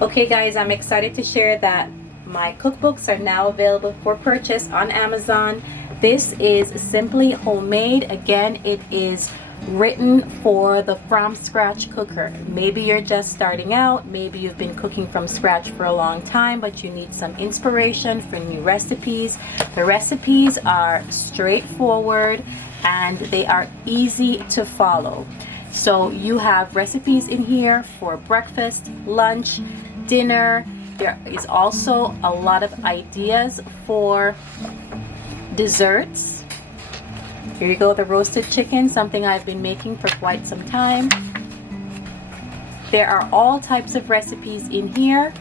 Okay guys, I'm excited to share that my cookbooks are now available for purchase on Amazon. This is Simply Homemade. Again, it is written for the from scratch cooker. Maybe you're just starting out, maybe you've been cooking from scratch for a long time, but you need some inspiration for new recipes. The recipes are straightforward and they are easy to follow. So you have recipes in here for breakfast, lunch, dinner. There is also a lot of ideas for desserts. Here you go, the roasted chicken, something I've been making for quite some time. There are all types of recipes in here,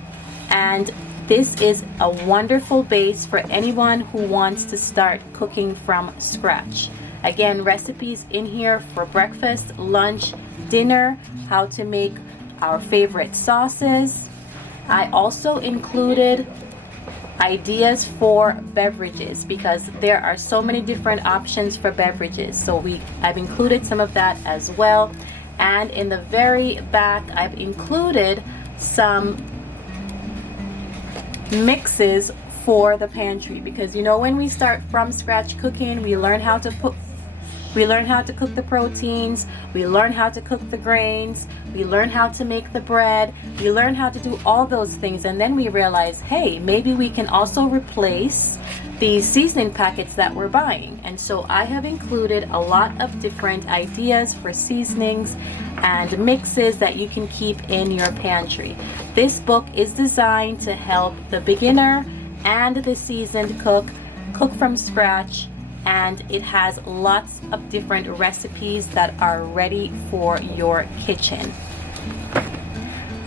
and this is a wonderful base for anyone who wants to start cooking from scratch. Again, recipes in here for breakfast, lunch, dinner, how to make our favorite sauces. I also included ideas for beverages because there are so many different options for beverages. So I've included some of that as well. And in the very back, I've included some mixes for the pantry, because you know, when we start from scratch cooking, we learn how to cook the proteins, we learn how to cook the grains, we learn how to make the bread, we learn how to do all those things, and then we realize, hey, maybe we can also replace the seasoning packets that we're buying. And so I have included a lot of different ideas for seasonings and mixes that you can keep in your pantry. This book is designed to help the beginner and the seasoned cook from scratch, and it has lots of different recipes that are ready for your kitchen.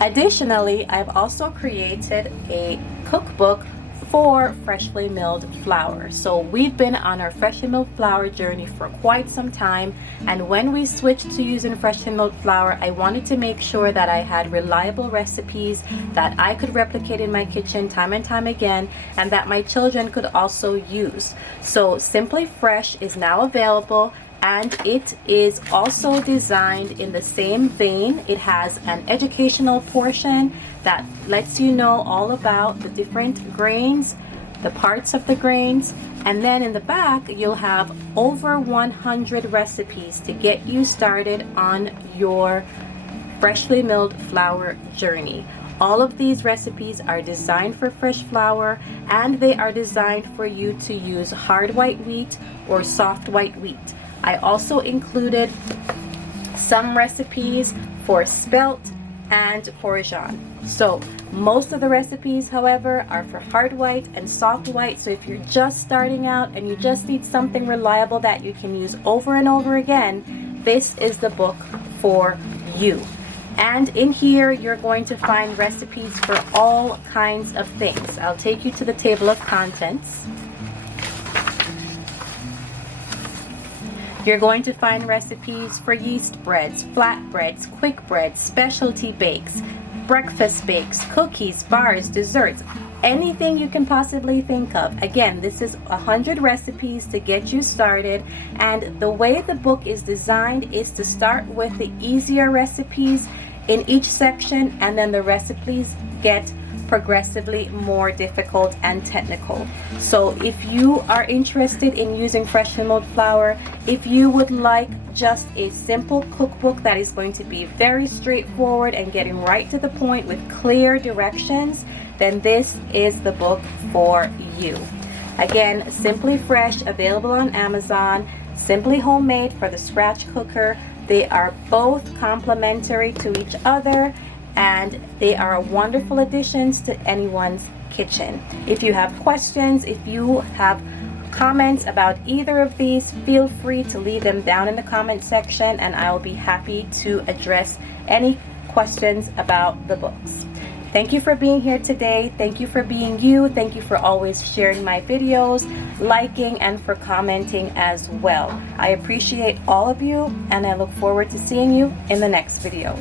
Additionally, I've also created a cookbook for freshly milled flour. So we've been on our freshly milled flour journey for quite some time, and when we switched to using freshly milled flour, I wanted to make sure that I had reliable recipes that I could replicate in my kitchen time and time again, and that my children could also use. So Simply Fresh is now available, and it is also designed in the same vein. It has an educational portion that lets you know all about the different grains, the parts of the grains, and then in the back you'll have over 100 recipes to get you started on your freshly milled flour journey. All of these recipes are designed for fresh flour, and they are designed for you to use hard white wheat or soft white wheat. I also included some recipes for spelt and Courgette. So most of the recipes, however, are for hard white and soft white. So if you're just starting out and you just need something reliable that you can use over and over again, this is the book for you. And in here, you're going to find recipes for all kinds of things. I'll take you to the table of contents. You're going to find recipes for yeast breads, flatbreads, quick breads, specialty bakes, breakfast bakes, cookies, bars, desserts, anything you can possibly think of. Again, this is 100 recipes to get you started, and the way the book is designed is to start with the easier recipes in each section, and then the recipes get progressively more difficult and technical. So if you are interested in using freshly milled flour, if you would like just a simple cookbook that is going to be very straightforward and getting right to the point with clear directions, then this is the book for you. Again, Simply Fresh, available on Amazon. Simply Homemade for the scratch cooker. They are both complementary to each other, and they are wonderful additions to anyone's kitchen. If you have questions, if you have comments about either of these, feel free to leave them down in the comment section, and I will be happy to address any questions about the books. Thank you for being here today. Thank you for being you. Thank you for always sharing my videos, liking, and for commenting as well. I appreciate all of you, and I look forward to seeing you in the next video.